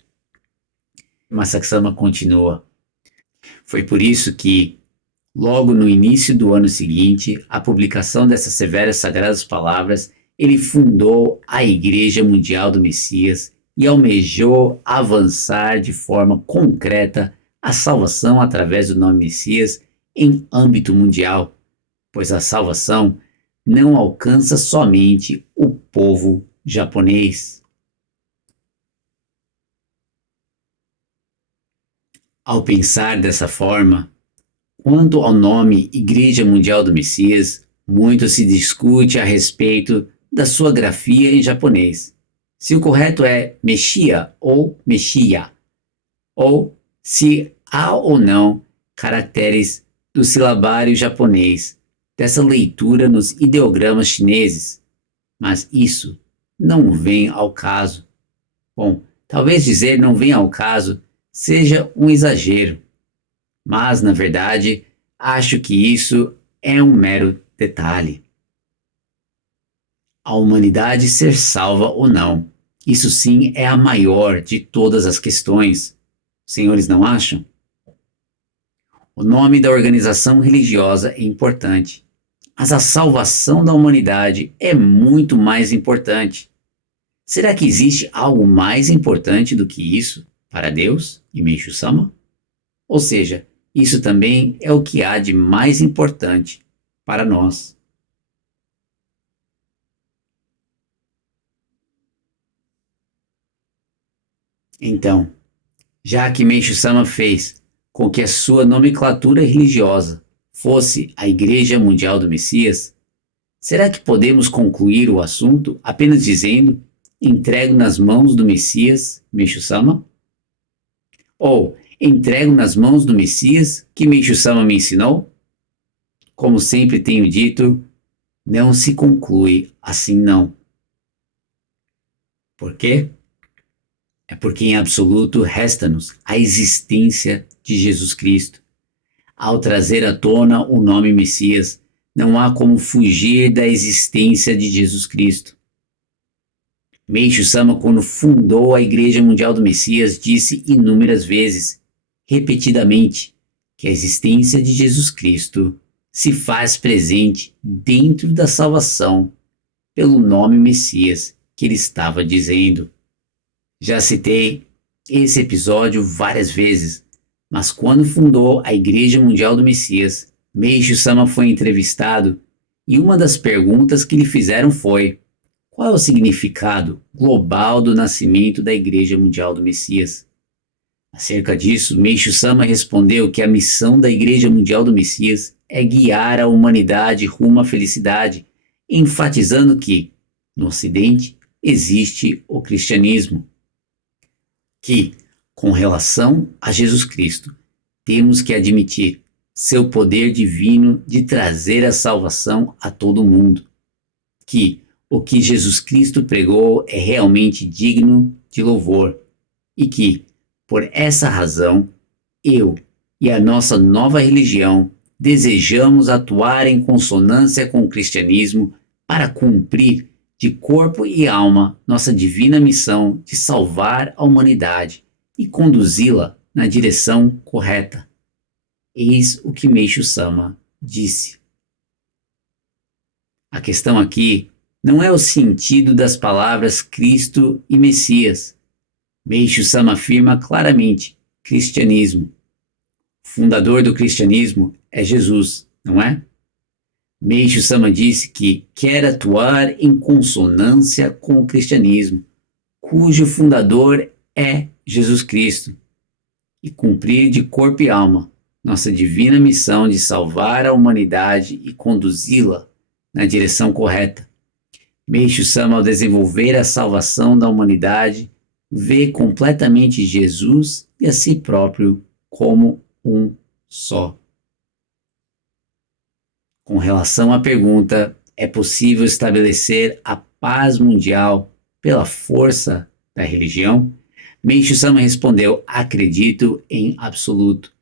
Masaki Sama continua. Foi por isso que, logo no início do ano seguinte, a publicação dessas severas sagradas palavras, ele fundou a Igreja Mundial do Messias e almejou avançar de forma concreta a salvação através do nome Messias em âmbito mundial, pois a salvação não alcança somente o povo japonês. Ao pensar dessa forma, quanto ao nome Igreja Mundial do Messias, muito se discute a respeito da sua grafia em japonês. Se o correto é Mexia ou Mexia, ou se há ou não caracteres do silabário japonês dessa leitura nos ideogramas chineses. Mas isso não vem ao caso. Bom, talvez dizer não vem ao caso seja um exagero, mas na verdade acho que isso é um mero detalhe. A humanidade ser salva ou não, isso sim é a maior de todas as questões. Os senhores não acham? O nome da organização religiosa é importante, mas a salvação da humanidade é muito mais importante. Será que existe algo mais importante do que isso para Deus e Meishu-sama? Ou seja, isso também é o que há de mais importante para nós. Então, já que Meishu-sama fez com que a sua nomenclatura religiosa fosse a Igreja Mundial do Messias, será que podemos concluir o assunto apenas dizendo entrego nas mãos do Messias, Meishu-sama? Ou entrego nas mãos do Messias que Meishu-sama me ensinou? Como sempre tenho dito, não se conclui assim não. Por quê? É porque em absoluto resta-nos a existência de Jesus Cristo. Ao trazer à tona o nome Messias, não há como fugir da existência de Jesus Cristo. Meishu-sama, quando fundou a Igreja Mundial do Messias, disse inúmeras vezes, repetidamente, que a existência de Jesus Cristo se faz presente dentro da salvação pelo nome Messias que ele estava dizendo. Já citei esse episódio várias vezes, mas quando fundou a Igreja Mundial do Messias, Meishu-sama foi entrevistado e uma das perguntas que lhe fizeram foi: qual é o significado global do nascimento da Igreja Mundial do Messias? Acerca disso, Meishu-sama respondeu que a missão da Igreja Mundial do Messias é guiar a humanidade rumo à felicidade, enfatizando que, no Ocidente, existe o cristianismo. Que, com relação a Jesus Cristo, temos que admitir seu poder divino de trazer a salvação a todo mundo. Que o que Jesus Cristo pregou é realmente digno de louvor e que, por essa razão, eu e a nossa nova religião desejamos atuar em consonância com o cristianismo para cumprir de corpo e alma nossa divina missão de salvar a humanidade e conduzi-la na direção correta. Eis o que Meishu-sama disse. A questão aqui não é o sentido das palavras Cristo e Messias. Meishu-sama afirma claramente cristianismo. O fundador do cristianismo é Jesus, não é? Meishu-sama disse que quer atuar em consonância com o cristianismo, cujo fundador é Jesus Cristo, e cumprir de corpo e alma nossa divina missão de salvar a humanidade e conduzi-la na direção correta. Meishu-sama, ao desenvolver a salvação da humanidade, vê completamente Jesus e a si próprio como um só. Com relação à pergunta, é possível estabelecer a paz mundial pela força da religião? Meishu-sama respondeu: acredito em absoluto.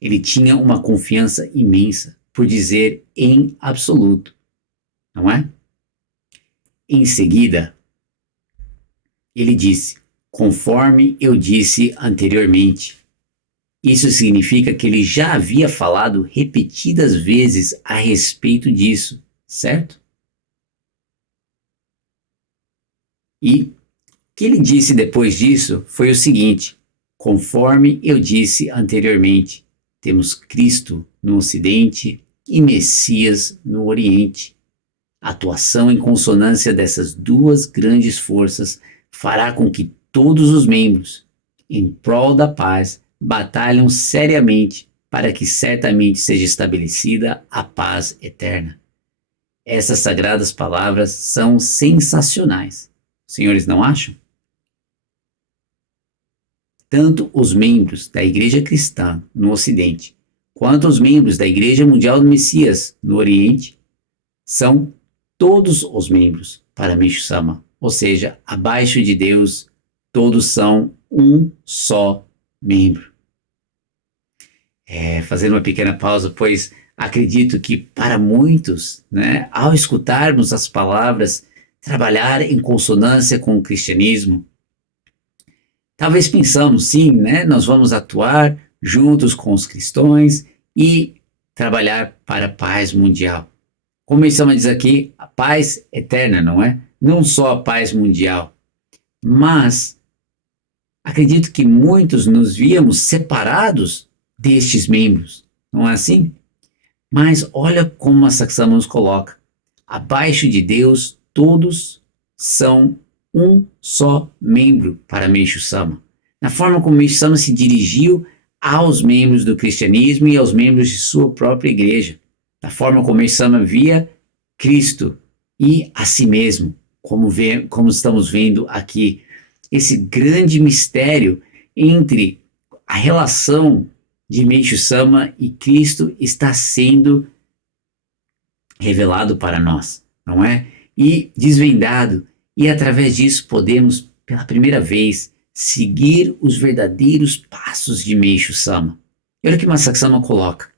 Ele tinha uma confiança imensa por dizer em absoluto, não é? Em seguida, ele disse: conforme eu disse anteriormente. Isso significa que ele já havia falado repetidas vezes a respeito disso, certo? E o que ele disse depois disso foi o seguinte: conforme eu disse anteriormente, temos Cristo no Ocidente e Messias no Oriente. A atuação em consonância dessas duas grandes forças fará com que todos os membros, em prol da paz, batalham seriamente para que certamente seja estabelecida a paz eterna. Essas sagradas palavras são sensacionais. Os senhores não acham? Tanto os membros da Igreja Cristã no Ocidente, quanto os membros da Igreja Mundial do Messias no Oriente, são todos os membros para Meixo Sama, ou seja, abaixo de Deus, todos são um só membro. Fazendo uma pequena pausa, pois acredito que para muitos, né, ao escutarmos as palavras trabalhar em consonância com o cristianismo, talvez pensamos, sim, né, nós vamos atuar juntos com os cristãos e trabalhar para a paz mundial. Como estamos diz aqui, a paz eterna, não é? Não só a paz mundial, mas acredito que muitos nos víamos separados destes membros, não é assim? Mas olha como a Saxama nos coloca. Abaixo de Deus, todos são um só membro para Meixo Sama. Na forma como Meixo Sama se dirigiu aos membros do cristianismo e aos membros de sua própria igreja. Da forma como Meixo Sama via Cristo e a si mesmo, como estamos vendo aqui. Esse grande mistério entre a relação de Meixo Sama e Cristo está sendo revelado para nós, não é? E desvendado, e através disso podemos, pela primeira vez, seguir os verdadeiros passos de Meixo Sama. Olha o que Masaki Sama coloca.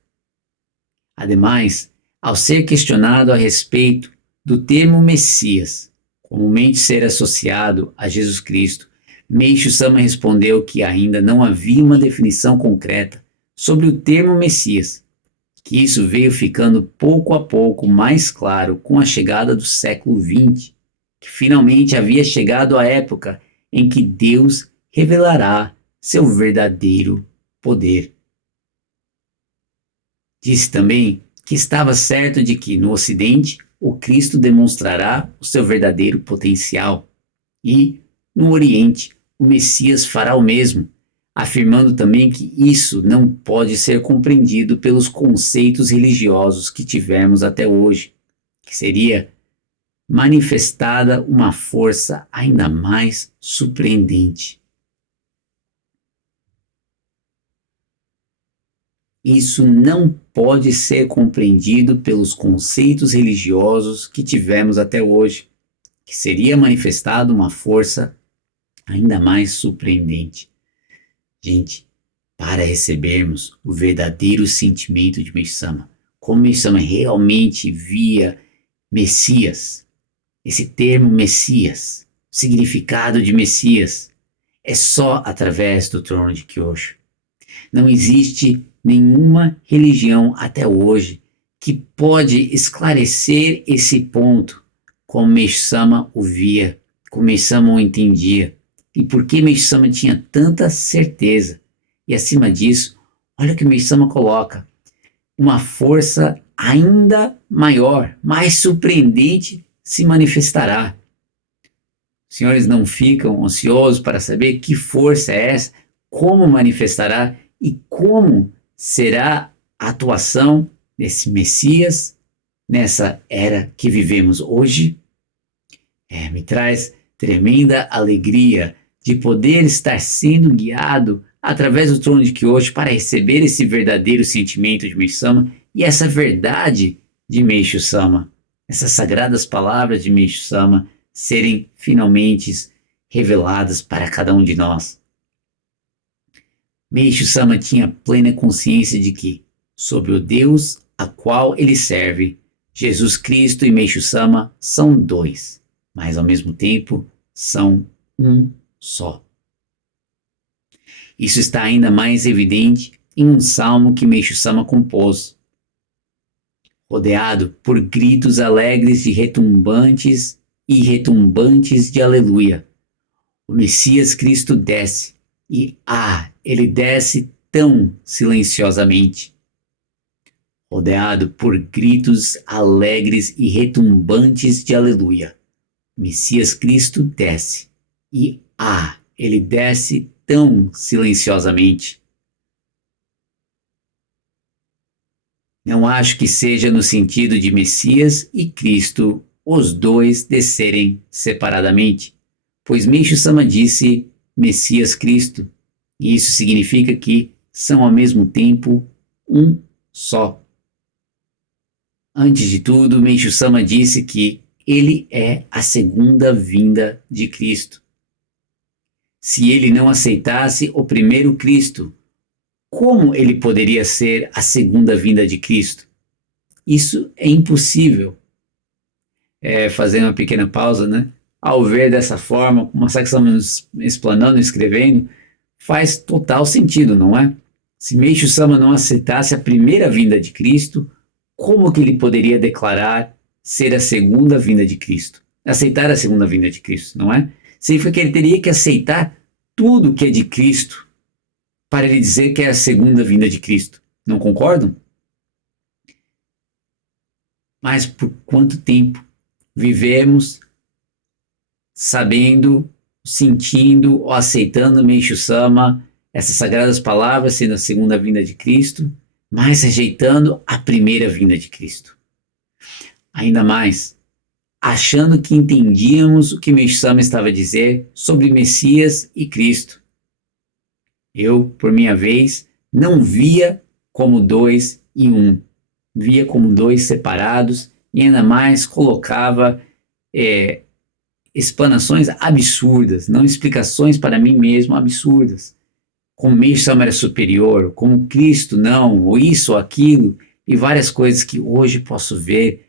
Ademais, ao ser questionado a respeito do termo Messias, comumente ser associado a Jesus Cristo, Meixo Sama respondeu que ainda não havia uma definição concreta sobre o termo Messias, que isso veio ficando pouco a pouco mais claro com a chegada do século XX, que finalmente havia chegado a época em que Deus revelará seu verdadeiro poder. Disse também que estava certo de que, no Ocidente, o Cristo demonstrará o seu verdadeiro potencial e, no Oriente, o Messias fará o mesmo, afirmando também que isso não pode ser compreendido pelos conceitos religiosos que tivemos até hoje, que seria manifestada uma força ainda mais surpreendente. Isso não pode ser compreendido pelos conceitos religiosos que tivemos até hoje, que seria manifestada uma força ainda mais surpreendente. Gente, para recebermos o verdadeiro sentimento de Meixo Sama, como Meixo Sama realmente via Messias, esse termo Messias, o significado de Messias, é só através do trono de Kyosho. Não existe nenhuma religião até hoje que pode esclarecer esse ponto como Meixo Sama o via, como Meixo Sama o entendia. E por que Meixo Sama tinha tanta certeza? E acima disso, olha o que Meixo Sama coloca. Uma força ainda maior, mais surpreendente se manifestará. Os senhores não ficam ansiosos para saber que força é essa, como manifestará e como será a atuação desse Messias nessa era que vivemos hoje? Me traz tremenda alegria de poder estar sendo guiado através do trono de Kyosho para receber esse verdadeiro sentimento de Meixo Sama e essa verdade de Meixo Sama, essas sagradas palavras de Meixo Sama serem finalmente reveladas para cada um de nós. Meixo Sama tinha plena consciência de que, sobre o Deus a qual ele serve, Jesus Cristo e Meixo Sama são dois, mas ao mesmo tempo são um só. Isso está ainda mais evidente em um salmo que Meixo Sama compôs, rodeado por gritos alegres e retumbantes de aleluia. O Messias Cristo desce, e ele desce tão silenciosamente. Rodeado por gritos alegres e retumbantes de aleluia. O Messias Cristo desce, e ele desce tão silenciosamente. Não acho que seja no sentido de Messias e Cristo os dois descerem separadamente, pois Meishu Sama disse Messias Cristo, e isso significa que são ao mesmo tempo um só. Antes de tudo, Meishu Sama disse que ele é a segunda vinda de Cristo. Se ele não aceitasse o primeiro Cristo, como ele poderia ser a segunda vinda de Cristo? Isso é impossível. Fazendo uma pequena pausa, né? Ao ver dessa forma, como nós estamos explanando, escrevendo, faz total sentido, não é? Se Meishu Sama não aceitasse a primeira vinda de Cristo, como que ele poderia declarar ser a segunda vinda de Cristo? Aceitar a segunda vinda de Cristo, não é? Significa que ele teria que aceitar tudo que é de Cristo para ele dizer que é a segunda vinda de Cristo. Não concordam? Mas por quanto tempo vivemos sabendo, sentindo ou aceitando Meishu Sama, essas sagradas palavras sendo a segunda vinda de Cristo, mas rejeitando a primeira vinda de Cristo? Ainda mais, achando que entendíamos o que Meishu Sama estava a dizer sobre Messias e Cristo. Eu, por minha vez, não via como dois em um. Via como dois separados e ainda mais colocava explanações absurdas, não explicações para mim mesmo absurdas. Como Meishu Sama era superior, como Cristo não, ou isso ou aquilo, e várias coisas que hoje posso ver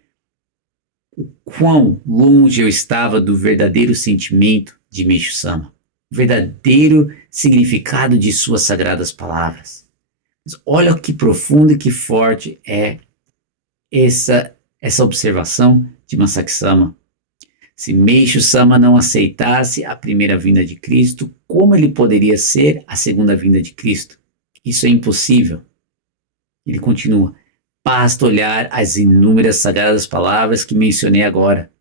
o quão longe eu estava do verdadeiro sentimento de Meishu Sama, o verdadeiro significado de suas sagradas palavras. Mas olha que profundo e que forte é essa observação de Masaki Sama. Se Meishu Sama não aceitasse a primeira vinda de Cristo, como ele poderia ser a segunda vinda de Cristo? Isso é impossível. Ele continua: basta olhar as inúmeras sagradas palavras que mencionei agora.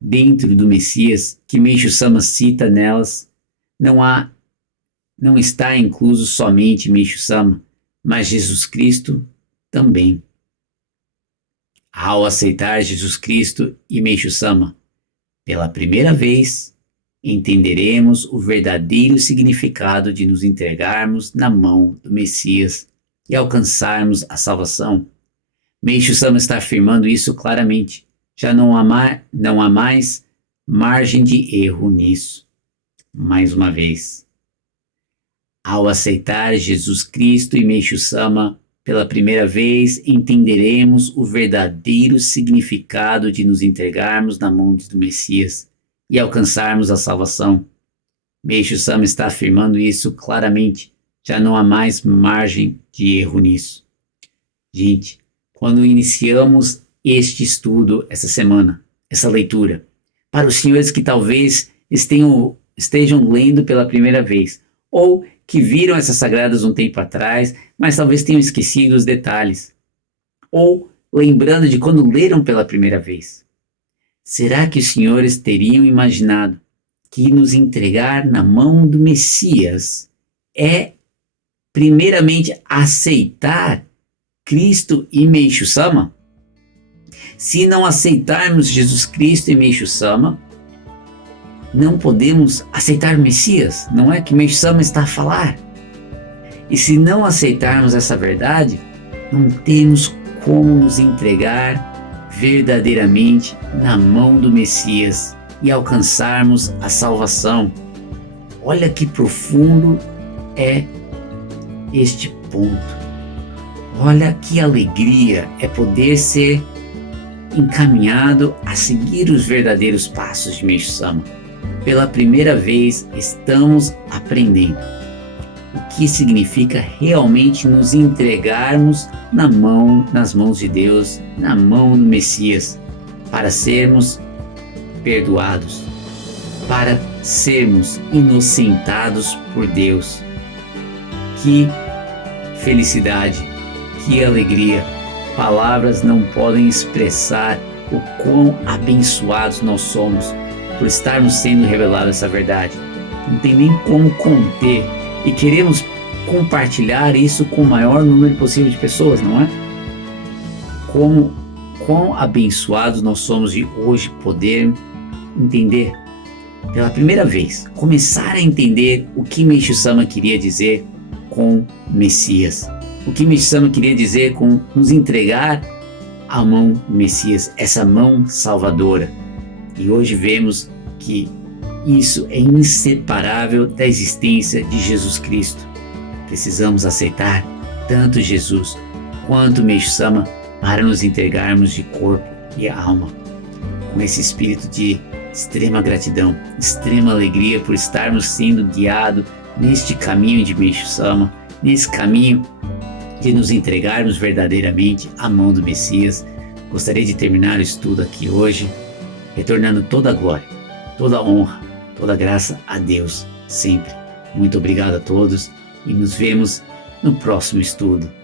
Dentro do Messias, que Meishu Sama cita nelas, não está incluso somente Meishu Sama, mas Jesus Cristo também. Ao aceitar Jesus Cristo e Meishu Sama, pela primeira vez, entenderemos o verdadeiro significado de nos entregarmos na mão do Messias e alcançarmos a salvação. Meishu Sama está afirmando isso claramente. Já não há mais margem de erro nisso. Mais uma vez, ao aceitar Jesus Cristo e Meishu Sama pela primeira vez, entenderemos o verdadeiro significado de nos entregarmos na mão do Messias e alcançarmos a salvação. Meishu Sama está afirmando isso claramente. Já não há mais margem de erro nisso. Gente, quando iniciamos este estudo essa semana, essa leitura, para os senhores que talvez estejam lendo pela primeira vez, ou que viram essas sagradas um tempo atrás, mas talvez tenham esquecido os detalhes, ou lembrando de quando leram pela primeira vez. Será que os senhores teriam imaginado que nos entregar na mão do Messias é, primeiramente, aceitar Cristo e Meishu Sama? Se não aceitarmos Jesus Cristo e Meishu Sama, não podemos aceitar o Messias. Não é que Meishu Sama está a falar. E se não aceitarmos essa verdade, não temos como nos entregar verdadeiramente na mão do Messias e alcançarmos a salvação. Olha que profundo é este ponto. Olha que alegria é poder ser encaminhado a seguir os verdadeiros passos de Meishu Sama. Pela primeira vez estamos aprendendo o que significa realmente nos entregarmos nas mãos de Deus, na mão do Messias, para sermos perdoados, para sermos inocentados por Deus. Que felicidade, que alegria! Palavras não podem expressar o quão abençoados nós somos por estarmos sendo revelada essa verdade. Não tem nem como conter e queremos compartilhar isso com o maior número possível de pessoas, não é? quão abençoados nós somos de hoje poder entender pela primeira vez, começar a entender o que Meishu Sama queria dizer com Messias, o que Meishu Sama queria dizer com nos entregar a mão do Messias, essa mão salvadora. E hoje vemos que isso é inseparável da existência de Jesus Cristo. Precisamos aceitar tanto Jesus quanto Meishu Sama para nos entregarmos de corpo e alma, com esse espírito de extrema gratidão, extrema alegria por estarmos sendo guiados neste caminho de Meishu Sama, nesse caminho de nos entregarmos verdadeiramente à mão do Messias. Gostaria de terminar o estudo aqui hoje, retornando toda a glória, toda a honra, toda a graça a Deus sempre. Muito obrigado a todos e nos vemos no próximo estudo.